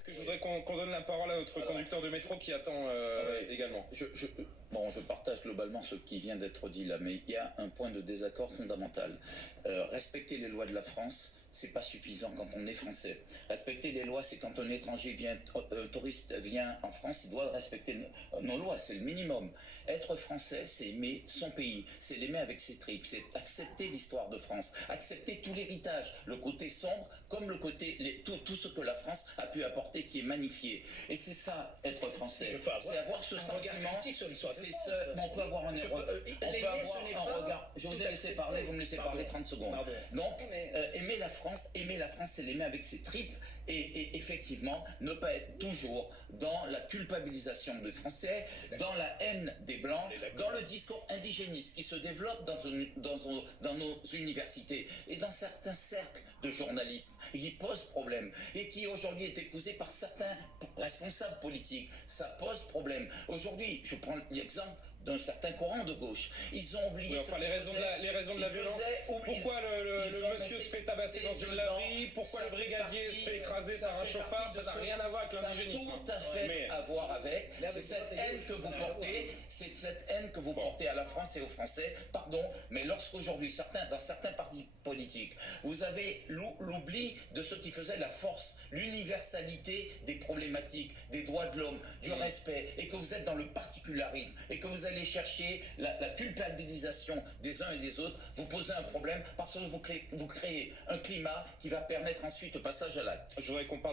Parce que je voudrais qu'on donne la parole à notre conducteur de métro qui attend également. Je partage globalement ce qui vient d'être dit là, mais il y a un point de désaccord fondamental. Respecter les lois de la France, c'est pas suffisant quand on est français. Respecter les lois, c'est quand un étranger vient, touriste vient en France, il doit respecter nos lois, c'est le minimum. Être français, c'est aimer son pays, c'est l'aimer avec ses tripes, c'est accepter l'histoire de France, accepter tout l'héritage, le côté sombre, comme le côté, tout ce que la France a pu apporter qui est magnifié. Et c'est ça, être français. C'est avoir ce sentiment. Sur l'histoire de France. On peut avoir un regard. Je vous ai laissé parler, vous me laissez parler 30 secondes. Donc, aimer la France, c'est l'aimer avec ses tripes et effectivement ne pas être toujours dans la culpabilisation des Français, dans la haine des Blancs, dans le discours indigéniste qui se développe dans nos universités et dans certains cercles de journalistes et qui pose problème et qui aujourd'hui est épousé par certains responsables politiques. Ça pose problème. Aujourd'hui, je prends l'exemple d'un certain courant de gauche. Ils ont oublié... Oui, enfin, les raisons de la violence. Pourquoi le monsieur se fait tabasser dans une laverie? Pourquoi le brigadier se fait écraser par un chauffard? Ça n'a rien à voir avec l'indigénisme. Ça a tout à fait à voir avec. C'est cette haine que vous portez, c'est cette haine que vous portez à la France et aux Français, pardon, mais lorsqu'aujourd'hui, dans certains partis politiques, vous avez l'oubli de ce qui faisait la force, l'universalité des problématiques, des droits de l'homme, du respect, et que vous êtes dans le particularisme, et que vous allez chercher la culpabilisation des uns et des autres, vous posez un problème parce que vous créez un climat qui va permettre ensuite le passage à l'acte. Je voudrais qu'on parle